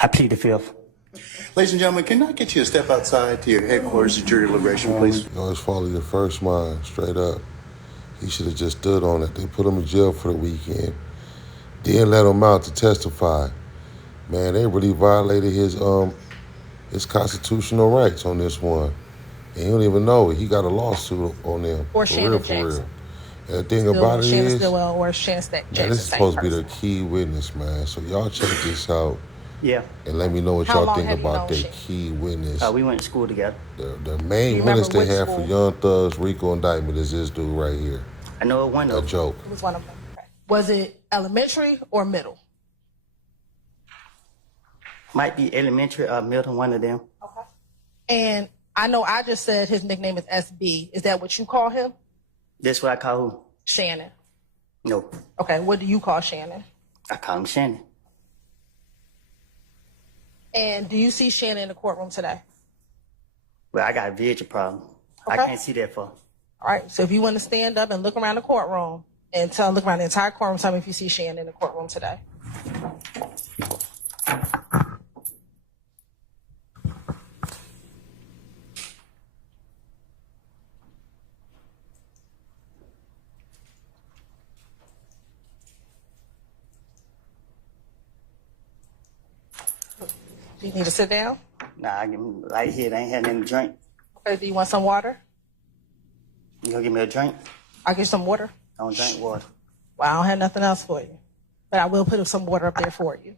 I plead the fifth. Ladies and gentlemen, can I get you to step outside to your headquarters of jury deliberation, please? You always follow your first mind, straight up. He should have just stood on it. They put him in jail for the weekend. Then let him out to testify. Man, they really violated his constitutional rights on this one. And he don't even know it. He got a lawsuit on them. Or For Shannon real, Jackson. for real. And the thing about it Shannon is, Stillwell or Shannon Jackson. man, this is supposed to be the key witness, man. So y'all check this out. Yeah. And let me know what How y'all long think have you about known that key witness. We went to school together. The main you witness remember they which have for school? Young Thug's RICO indictment is this dude right here. I know one A of them. joke. It was one of them. Okay. Was it elementary or middle? Might be elementary or middle, one of them. Okay. And I know I just said his nickname is SB. Is that what you call him? That's what I call who? Shannon. No. Okay, what do you call Shannon? I call him Shannon. And do you see Shannon in the courtroom today? Well, I got a vision problem. Okay. I can't see that far. All right, so if you want to stand up and look around the courtroom and look around the entire courtroom, tell me if you see Shannon in the courtroom today. Do you need to sit down? Nah, I can right here. They ain't had nothing to drink. Okay, do you want some water? You gonna give me a drink? I'll get you some water. I don't drink water. Well, I don't have nothing else for you. But I will put some water up there for you.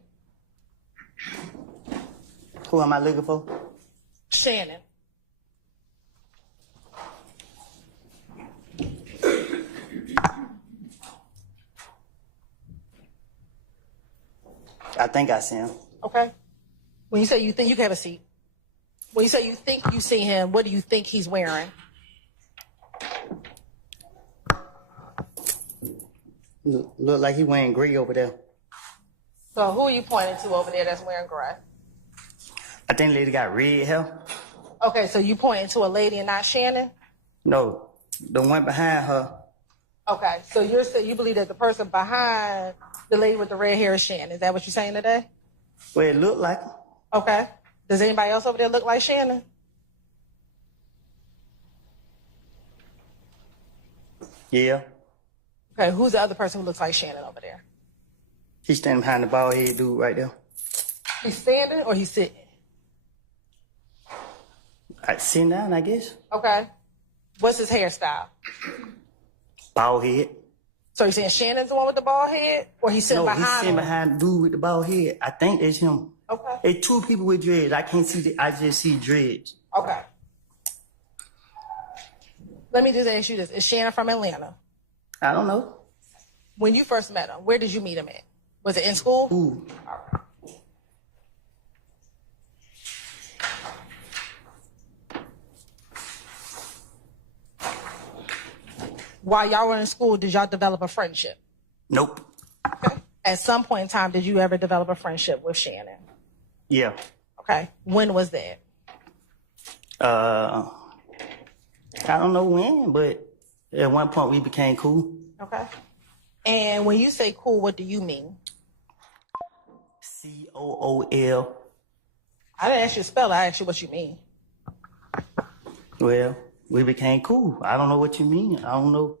Who am I looking for? Shannon. I think I see him. Okay. When you say you think, you can have a seat. When you say you think you see him, what do you think he's wearing? Look like he wearing gray over there. So who are you pointing to over there that's wearing gray? I think the lady got red hair. Okay, so you pointing to a lady and not Shannon? No, the one behind her. Okay, so you're saying you believe that the person behind the lady with the red hair is Shannon. Is that what you're saying today? Well, it looked like her. Okay. Does anybody else over there look like Shannon? Yeah. Okay, who's the other person who looks like Shannon over there? He's standing behind the bald head dude right there. He's standing or he's sitting? Sitting down, I guess. Okay. What's his hairstyle? Bald head. So you're saying Shannon's the one with the bald head? Or he's sitting behind he's sitting him? behind the dude with the bald head. I think it's him. Okay. It's two people with dreads. I can't see I just see dreads. Okay. Let me just ask you this. Is Shannon from Atlanta? I don't know. When you first met him, where did you meet him at? Was it in school? Ooh. All right. While y'all were in school, did y'all develop a friendship? Nope. Okay. At some point in time, did you ever develop a friendship with Shannon? Yeah. Okay. When was that? I don't know when, but at one point we became cool. Okay. And when you say cool, what do you mean? COOL. I didn't ask you to spell it. I asked you what you mean. Well, we became cool. I don't know what you mean. I don't know.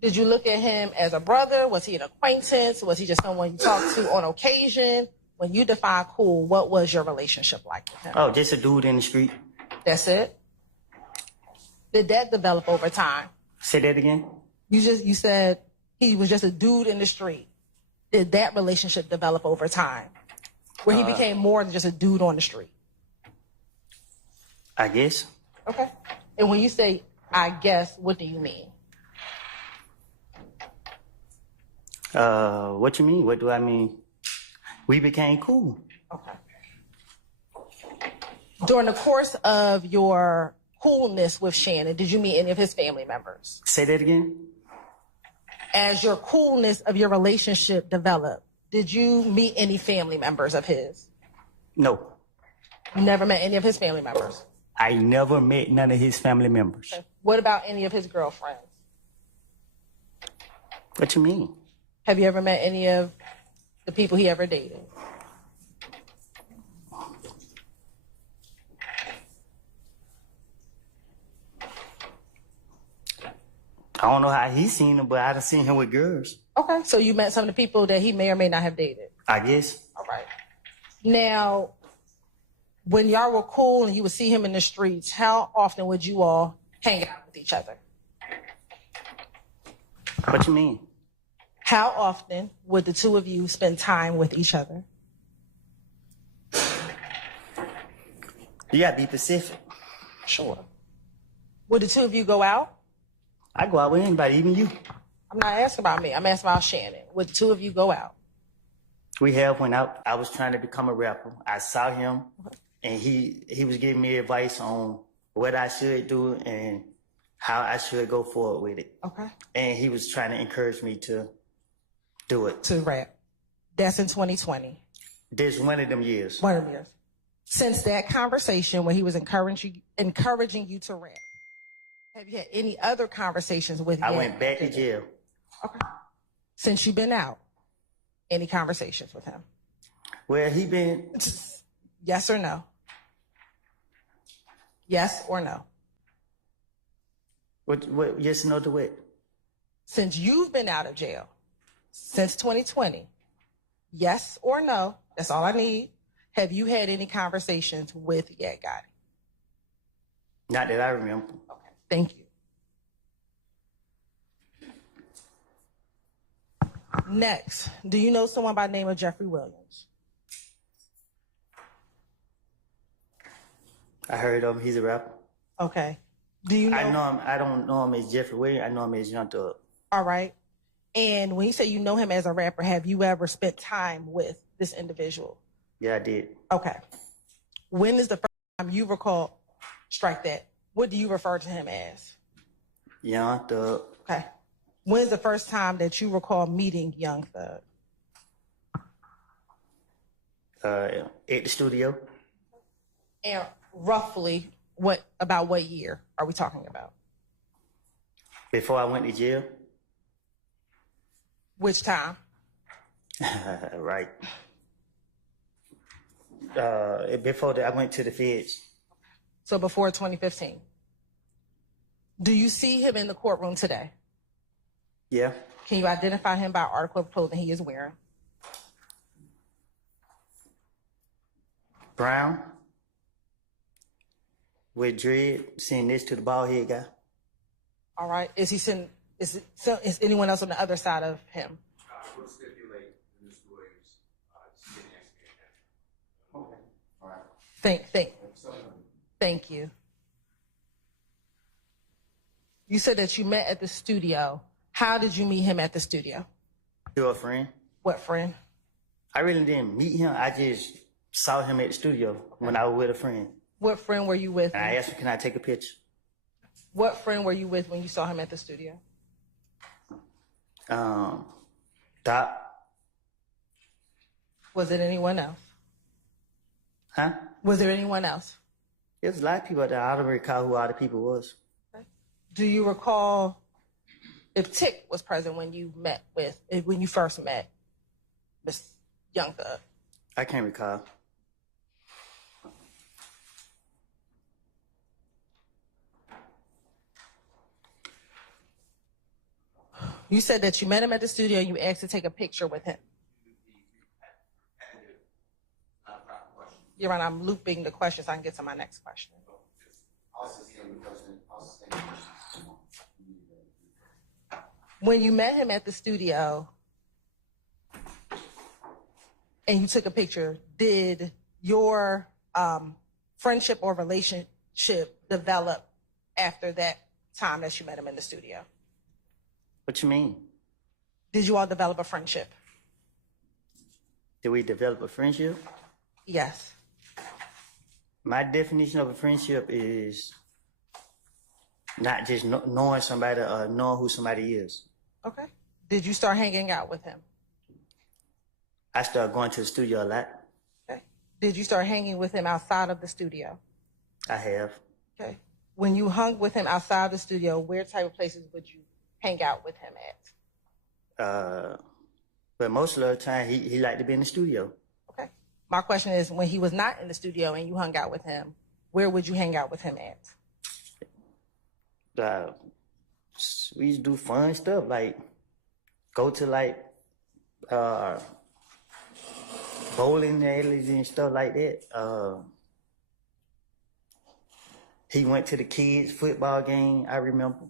Did you look at him as a brother? Was he an acquaintance? Was he just someone you talked to on occasion? When you define cool, what was your relationship like with him? Oh, just a dude in the street. That's it? Did that develop over time? Say that again. You said he was just a dude in the street. Did that relationship develop over time? Where he became more than just a dude on the street? I guess. Okay. And when you say, I guess, what do you mean? What you mean? What do I mean? We became cool. Okay. During the course of your coolness with Shannon, did you meet any of his family members? Say that again. As your coolness of your relationship developed, did you meet any family members of his? No. You never met any of his family members? I never met none of his family members. Okay. What about any of his girlfriends? What you mean? Have you ever met any of the people he ever dated? I don't know how he seen him, but I done seen him with girls. Okay, so you met some of the people that he may or may not have dated. I guess. All right. Now, when y'all were cool and you would see him in the streets, how often would you all hang out with each other? What you mean? How often would the two of you spend time with each other? You gotta be specific. Sure. Would the two of you go out? I go out with anybody, even you. I'm not asking about me. I'm asking about Shannon. Would the two of you go out? We have went out. I was trying to become a rapper. I saw him, and he was giving me advice on what I should do and how I should go forward with it. Okay. And he was trying to encourage me to do it. To rap. That's in 2020. This one of them years. One of them years. Since that conversation when he was encouraging you to rap, have you had any other conversations with him? I went back to jail. Okay. Since you've been out, any conversations with him? Well, he been... Yes or no? Yes or no? What yes or no to what? Since you've been out of jail, since 2020, yes or no, that's all I need. Have you had any conversations with Yet Gotti? Not that I remember. Okay, thank you. Next, do you know someone by the name of Jeffrey Williams? I heard of him. He's a rapper. Okay. Do you know? I know him. I don't know him as Jeffrey Williams. I know him as Young Thug. All right. And when you say you know him as a rapper, have you ever spent time with this individual? Yeah, I did. Okay. When is the first time you recall, strike that, what do you refer to him as? Young Thug. Okay. When is the first time that you recall meeting Young Thug? At the studio. And roughly, about what year are we talking about? Before I went to jail. Which time? Right. Before that, I went to the feds. So before 2015. Do you see him in the courtroom today? Yeah. Can you identify him by article of clothing he is wearing? Brown. With dread, sitting next to the bald head guy. All right. Is anyone else on the other side of him? We'll stipulate Mr. Williams sitting next to him. Okay. All right. Thank you. You said that you met at the studio. How did you meet him at the studio? Through a friend. What friend? I really didn't meet him. I just saw him at the studio when I was with a friend. What friend were you with? And I asked him, can I take a picture? What friend were you with when you saw him at the studio? Doc. Was it anyone else? Huh? Was there anyone else? There's a lot of people there. I don't recall who all the people was. Okay. Do you recall if Tick was present when you first met Miss Young Thug? I can't recall. You said that you met him at the studio and you asked to take a picture with him. You're right, I'm looping the question so I can get to my next question. When you met him at the studio and you took a picture, did your friendship or relationship develop after that time that you met him in the studio? What you mean? Did you all develop a friendship? Did we develop a friendship? Yes. My definition of a friendship is not just knowing somebody or knowing who somebody is. Okay. Did you start hanging out with him? I started going to the studio a lot. Okay. Did you start hanging with him outside of the studio? I have. Okay. When you hung with him outside the studio, where type of places would you hang out with him at? But most of the time, he liked to be in the studio. Okay. My question is, when he was not in the studio and you hung out with him, where would you hang out with him at? We used to do fun stuff, like go to like bowling alleys and stuff like that. He went to the kids' football game, I remember.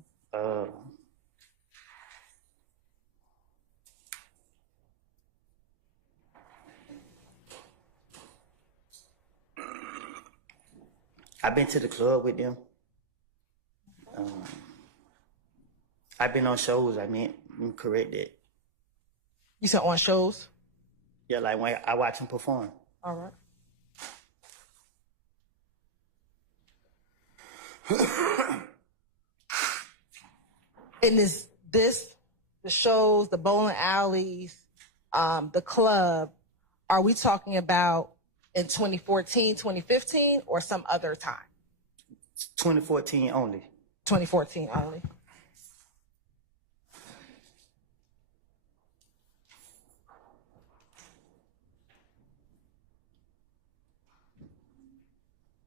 I've been to the club with them. I've been on shows, I meant, correct that. You said on shows? Yeah, like when I watch him perform. All right. And is this, the shows, the bowling alleys, the club, are we talking about in 2014, 2015, or some other time? 2014 only. 2014 only.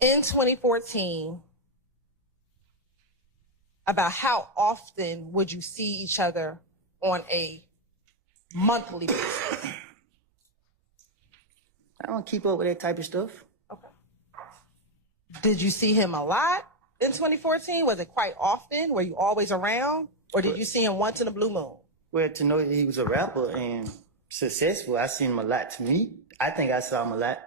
In 2014, about how often would you see each other on a monthly basis? I don't keep up with that type of stuff. Okay. Did you see him a lot in 2014? Was it quite often? Were you always around? Or did you see him once in a blue moon? Well, to know that he was a rapper and successful, I seen him a lot. To me, I think I saw him a lot.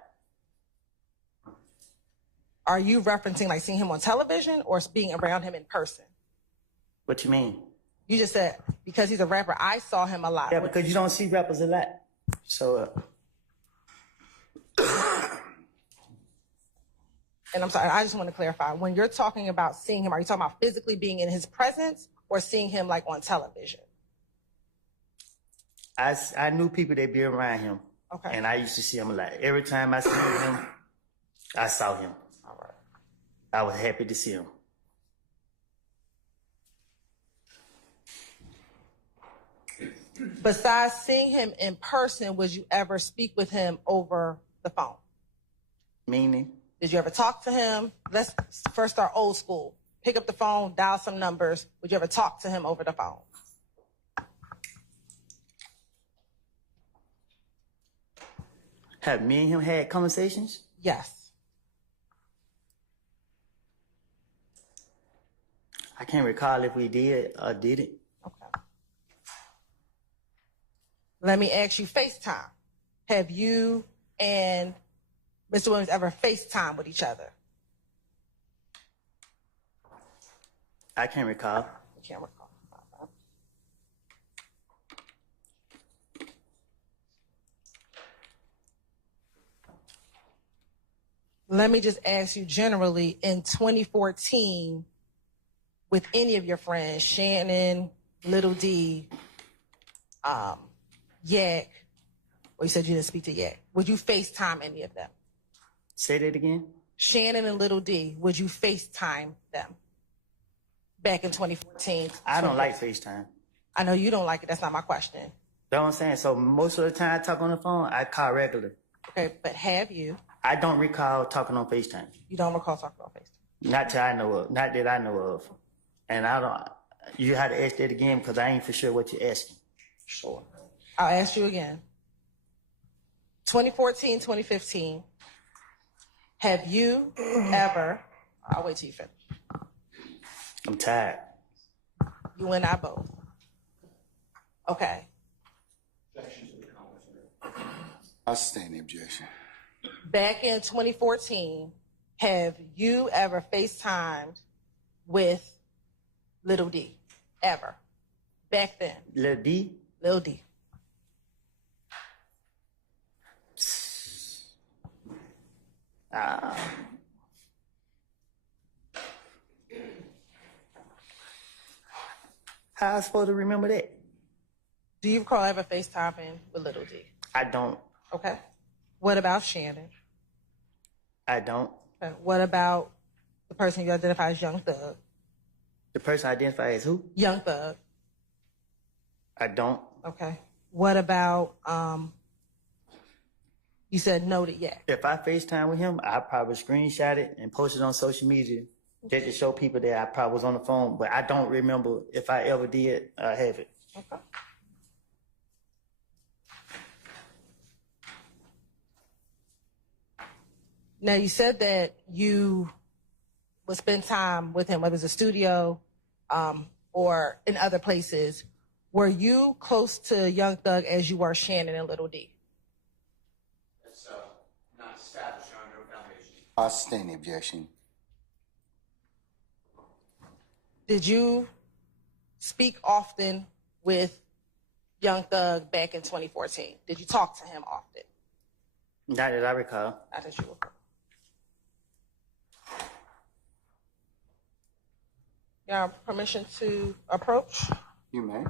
Are you referencing like seeing him on television or being around him in person? What you mean? You just said, because he's a rapper, I saw him a lot. Yeah, because you don't see rappers a lot. So, and I'm sorry, I just want to clarify. When you're talking about seeing him, are you talking about physically being in his presence or seeing him like on television? I knew people that be around him. Okay. And I used to see him a lot. Every time I saw him, I saw him. All right. I was happy to see him. Besides seeing him in person, would you ever speak with him over the phone? Meaning? Did you ever talk to him? Let's first start old school. Pick up the phone, dial some numbers. Would you ever talk to him over the phone? Have me and him had conversations? Yes. I can't recall if we did or didn't. Okay. Let me ask you FaceTime. Have you and Mr. Williams ever FaceTime with each other? I can't recall. You can't recall. Let me just ask you generally, in 2014, with any of your friends, Shannon, Little D, Yak, or you said you didn't speak to Yak, would you FaceTime any of them? Say that again? Shannon and Little D, would you FaceTime them back in 2014? I don't like FaceTime. I know you don't like it. That's not my question. You know what I'm saying? So most of the time I talk on the phone, I call regular. Okay, but have you? I don't recall talking on FaceTime. You don't recall talking on FaceTime? Not that I know of. Not that I know of. And I don't, you have to ask that again because I ain't for sure what you're asking. Sure. I'll ask you again. 2014, 2015, have you ever, I'll wait till you finish. I'm tired. You and I both. Okay. I'll sustain the objection. Back in 2014, have you ever FaceTimed with Little D? Ever? Back then? Lil D? Lil D. How I supposed to remember that? Do you recall ever FaceTiming with Little D? I don't. Okay. What about Shannon? I don't. Okay. What about the person you identify as Young Thug? The person identified as who? Young Thug. I don't. Okay. What about, you said no to Yak. If I FaceTime with him, I probably screenshot it and post it on social media just to show people that I probably was on the phone, but I don't remember if I ever did have it. Okay. Now, you said that you would spend time with him, whether it's a studio or in other places. Were you close to Young Thug as you were Shannon and Little D? That's not established on no foundation. I sustain the objection. Did you speak often with Young Thug back in 2014? Did you talk to him often? Not that I recall. Not that you recall. You have permission to approach? You may.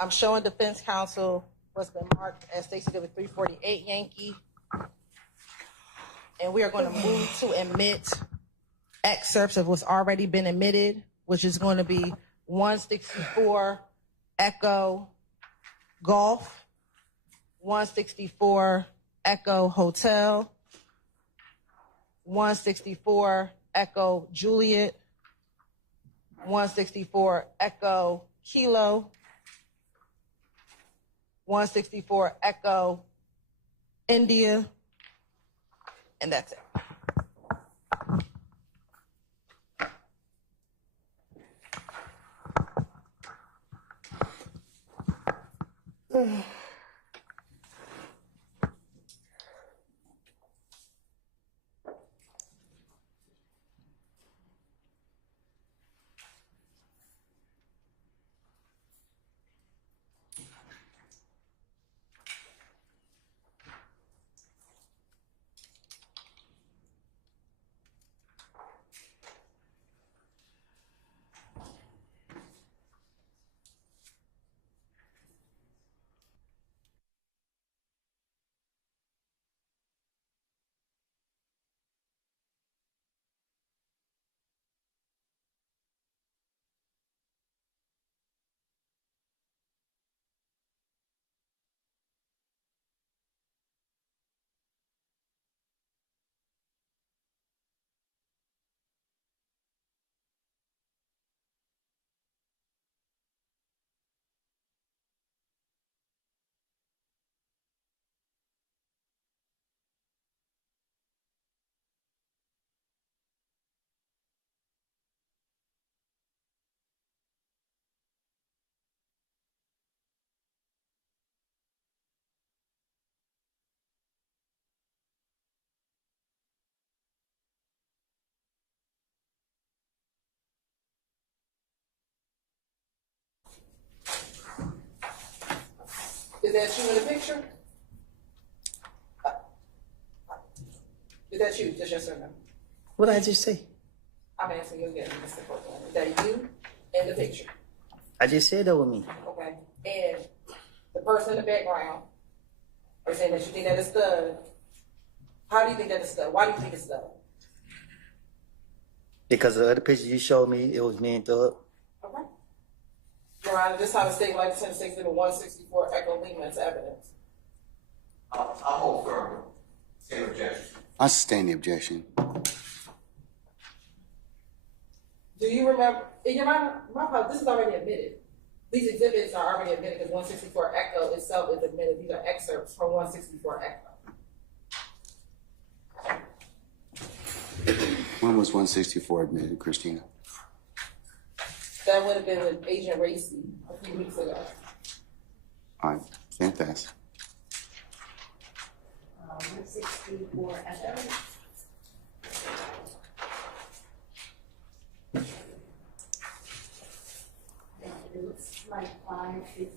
I'm showing defense counsel what's been marked as Stacey David 348 Yankee. And we are going to move to admit excerpts of what's already been admitted, which is going to be 164 Echo Golf, 164 Echo Hotel, 164 Echo Juliet, 164 Echo Kilo, 164 Echo India, and that's it. Is that you in the picture? Is that you? Just yes or no? What did I just say? I'm asking you again, Mr. Copeland. Is that you in the picture? I just said that with me. Okay. And the person in the background are saying that you think that it's Thug. How do you think that it's Thug? Why do you think it's Thug? Because the other picture you showed me, it was me and Thug. Okay. Your Honor, this time the state would like to send State Exhibit 164 Echo Lima as evidence. I'll hold firm. Same objection. I sustain the objection. Do you remember, in your mind, this is already admitted. These exhibits are already admitted because 164 Echo itself is admitted. These are excerpts from 164 Echo. When was 164 admitted, Christina? That would have been with Agent Racy a few weeks ago. All right, stand fast. 164 Echo. It looks like 5:15.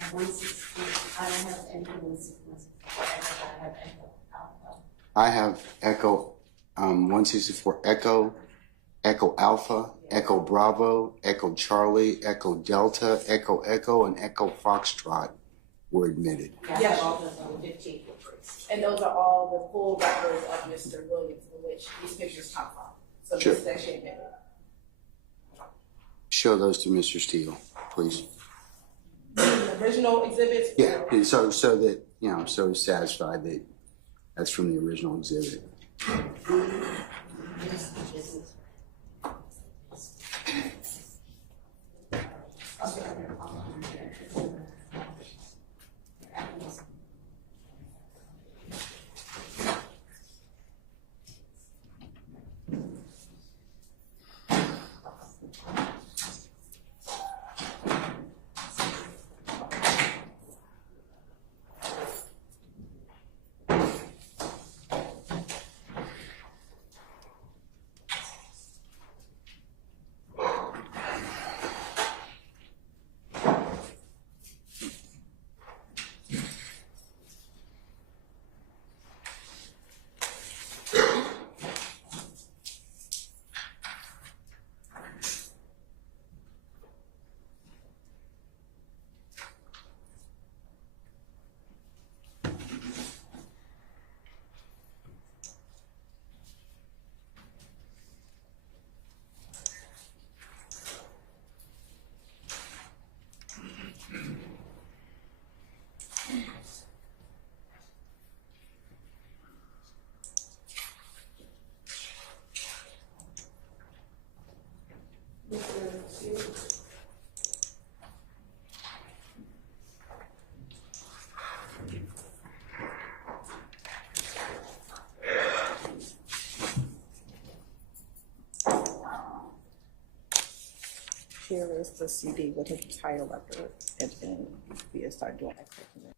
I don't have any 164 Echo. I have Echo Alpha. I have Echo 164 Echo, Echo Alpha, Echo Bravo, Echo Charlie, Echo Delta, Echo Echo, and Echo Foxtrot were admitted. Yes. All those on the 15th reports. And those are all the full records of Mr. Williams in which these pictures come from. So Sure. this section here. Show those to Mr. Steele, please. The original exhibits? Yeah, and so that, you know, so he's satisfied that that's from the original exhibit. Here is the CD with his title after it, and then we start doing that.